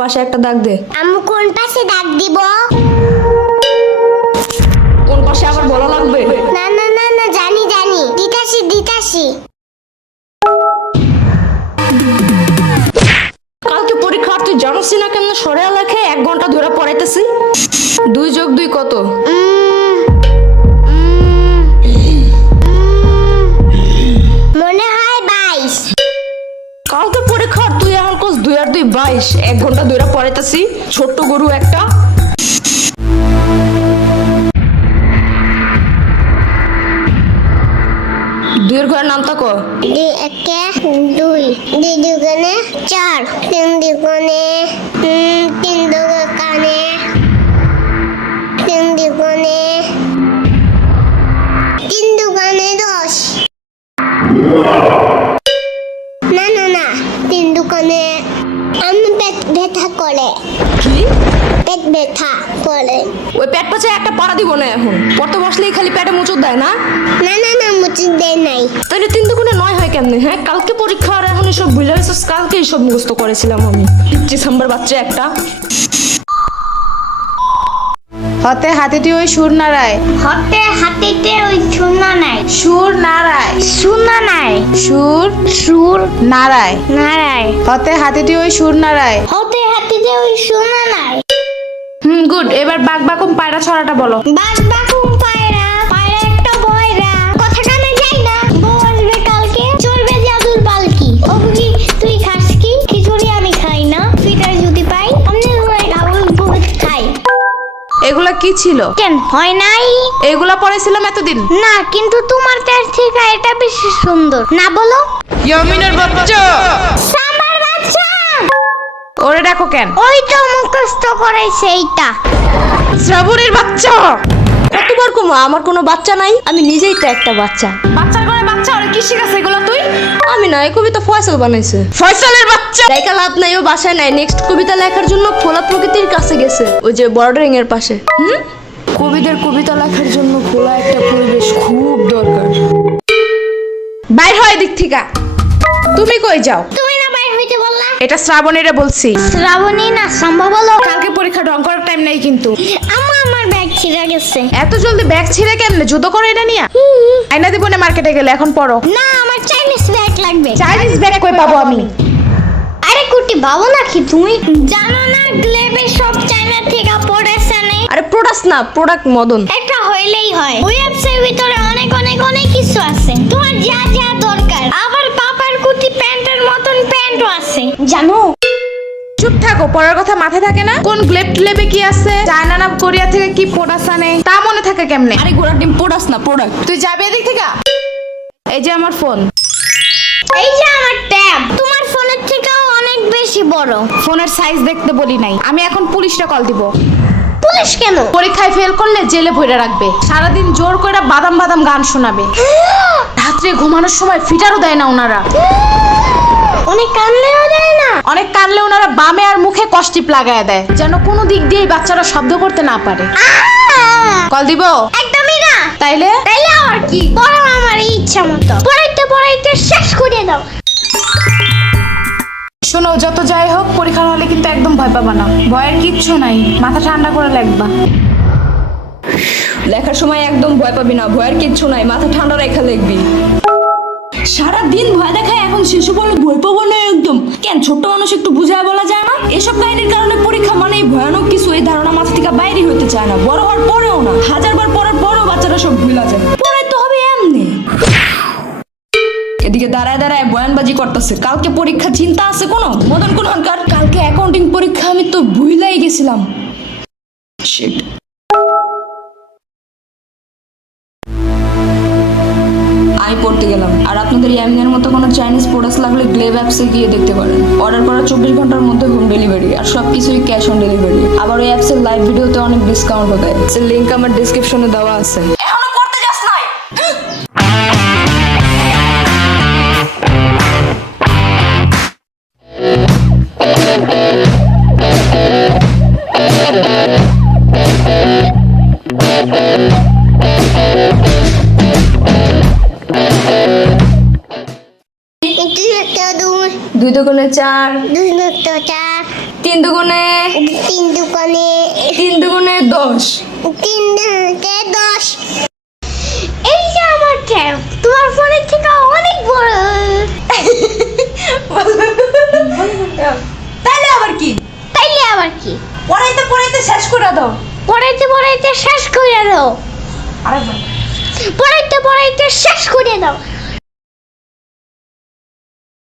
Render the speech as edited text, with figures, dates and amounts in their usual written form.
পাশে একটা দাগ দে। আম্মু কোন পাশে দাগ দিব? কোন পাশে আবার বলা লাগবে? না না না না, জানি জানি, দিতাছি। কালকে পরীক্ষা, তুই জানিস না কেমন সরে লেখে 1 ঘন্টা ধরে পড়াইতেছি। 2 + 2 কত? মনে হয় 22। কালকে পরীক্ষা, তুই এখন কোস 2 আর 2 22। 1 ঘন্টা ধরে পড়াইতেছি, ছোট্ট গরু একটা। দুইয়ের ঘরের নামটা ক? 2 একে 2, 2 দুগুণে 4, 3 দুগুণে 3 দুগুণে 3 দুগুণে 10। না না না, 3 দুগুণে আমি পেট ব্যথা করে। কি? পেট ব্যথা করে। ওই পেট পাচে একটা পাড়া দিব না এখন। পড়তে বসলেই খালি পেটে মুচুর দেয় না? না না না, মুচি দেয় নাই। তাহলে 3 দুগুণে 9 হয় কেমনে? হ্যাঁ, কালকে পরীক্ষা আর এখন এসব ভুলে গেছিস? কালকে এসব মুখস্থ করেছিলাম আমি। ডিসেম্বর বাচ্চা একটা। হতে হাতিটি ওই সুর নাড়ায়। হতে হাতিতে ওই শূন্য নাই। সুর নাড়ায়। শূন্য নাই। সুর নাড়ায়। নারায়। হতে হাতিটি ওই সুর নাড়ায়। হতে হাতিতে ওই শূন্য নাই। গুড। এবার বাক বাকুম পায়রা ছড়াটা বলো। বাস বাকুম পায়রা, পায়রা একটা বয়রা, কথা কানে যায় না, বউ আসবে কালকে, চলবে জাদুর পালকি। ও বুঝি তুই খাস কি? খিচুড়ি আমি খাই না, পিঠার যদি পাই অন্য ঘরে ডাবল বহুত খাই। এগুলা কি ছিল? কেন হয় নাই? এগুলা পড়েছিলাম এতদিন। না, কিন্তু তোমার তার থেকে এটা বেশি সুন্দর। না বলো? ইয়ামিনের বাচ্চা। সামার বাচ্চা। ওরে দেখো কেন? ওই তো মুখস্থ করেছে এইটা। শ্রাবণের বাচ্চা। কতবার কমা, আমার কোনো বাচ্চা নাই, আমি নিজেই তো একটা বাচ্চা। বাচ্চার ঘরে বাচ্চা, ওরে কি শিখাছে এগুলা তুই? আমি না, এই কবিতা ফয়সাল বানাইছে। ফয়সালের বাচ্চা। লেখা লাভ নাই, ও বাসায় নাই। নেক্সট কবিতা লেখার জন্য খোলা প্রকৃতির কাছে গেছে, ওই যে বর্ডারিং এর পাশে। কবিদের কবিতা লেখার জন্য খোলা একটা পরিবেশ খুব দরকার। বাইর হয় দিক থেকে। তুমি কই যাও? তুমি না বাইরে হইতে বললা? এটা শ্রাবণীরে বলছি। শ্রাবণী না, সম্ভব হলো। কালকে পরীক্ষা ঢং করার টাইম নেই কিন্তু। আমার ব্যাগ ছিঁড়ে গেছে। এত জলদি ব্যাগ ছিঁড়ে কেমনে? জুতো করে এটা নিয়া আয়না দিব না, মার্কেটে গেলে। এখন পড়ো। না, আমার চাইনিজ ব্যাগ লাগবে। চাইনিজ ব্যাগ কই পাবো আমি? আরে কুটি, ভাবো নাকি তুমি? জানো না গ্লেবে সব চায়না থেকে পড়েছে নে? আরে প্রোডাক্ট না, প্রোডাক্ট মদন। একটা হইলেই হয়। ওই অ্যাপসের ভিতরে অনেক অনেক অনেক কিছু আছে, তোমার যা যা দরকার। আবার পাপার কুটি প্যান্টের মতন প্যান্টও আছে, জানো? চুপ থাকো, পড়ার কথা মাথায় থাকে না? কোন গ্লেব টেলেবে কি আছে, চায়না না কোরিয়া থেকে কি প্রোডাক্ট আনে, তা মনে থাকে কেমনে? আরে গোড়া ডিম প্রোডাক্ট না, প্রোডাক্ট। তুই যাবে এদিক থেকে। এই যে আমার ফোন। এই যে আমার ট্যাব, তোমার ফোনের থেকেও অনেক বেশি বড়। ফোনের সাইজ দেখতে বলি নাই। আমি এখন পুলিশটা কল দিব। পুলিশ কেন? পরীক্ষায় ফেল করলে জেলে ভরে রাখবে, সারাদিন জোর করে বাদাম বাদাম গান শোনাবে, রাত্রে ঘুমানোর সময় ফিটারও দেয় না ওনারা। অনেক কানলেও দেয় না? অনেক কানলে ওনারা বামে আর মুখে কষ্টিপ লাগায় দেয়, যেন কোনো দিক দিয়ে বাচ্চারা শব্দ করতে না পারে। কল দিব? একদমই না। তাইলে আর কি, পড়ো আমার ইচ্ছা মতো। পড়াইতে শেষ করে দাও। শোনো, যত যাই হোক পরীক্ষার হলে কিন্তু একদম ভয় পাবা না। ভয়ের কিচ্ছু নাই, মাথা ঠান্ডা করে লিখবা। লেখার সময় একদম ভয় পাবি না, ভয়ের কিচ্ছু নাই, মাথা ঠান্ডা রেখা লিখবি। সারাদিন ভয় দেখায়, এখন শিশু বলে ভয় পাবো না একদম। কেন, ছোট্ট মানুষ একটু বুঝায় বলা যায় না? এসব কাহিনীর কারণে পরীক্ষা মানেই ভয়ানক কিছু, এই ধারণা মাথা থেকে বাইরে হতে চায় না। বড় হওয়ার পরেও না, 1000বার পড়ার পরেও বাচ্চারা সব ভুলা যায়। পরে তো হবে এমনি। এদিকে দাঁড়ায় দাঁড়ায় বয়ানবাজি করতেছে। কালকে পরীক্ষা, চিন্তা আছে কোনো? মদন কোন হনকার, কালকে অ্যাকাউন্টিং পরীক্ষা, আমি তো ভুলাই গেছিলাম। শিট। আমি পড়তে গেলাম। আর আপনাদের ইয়ামিনের মতো কোনো চাইনিজ প্রোডাক্টস লাগলে গ্লেব অ্যাপসে গিয়ে দেখতে পারেন। অর্ডার করার 24 ঘন্টার মধ্যে হোম ডেলিভারি, আর সব কিছুই ক্যাশ অন ডেলিভারি। আবার ওই অ্যাপসের লাইভ ভিডিওতে অনেক ডিসকাউন্টও দেয়। এর লিংক আমার ডেসক্রিপশনে দেওয়া আছে। এখনো পড়তে যাস নাই? 2 দুগুণে 4, 2 দুটো 4, 3 দুগুণে 3 দুগুণে 3 দুগুণে 10। 3 দুগুণে 10। এই যে আমার ট্যাব তোমার ফোনের থেকে অনেক বড়। তাইলে আবার কি? তাইলে আবার কি? পড়াইতে শেষ করে দাও। পড়াইতে শেষ করে দাও। আরেকবার। পড়াইতে শেষ করে দাও।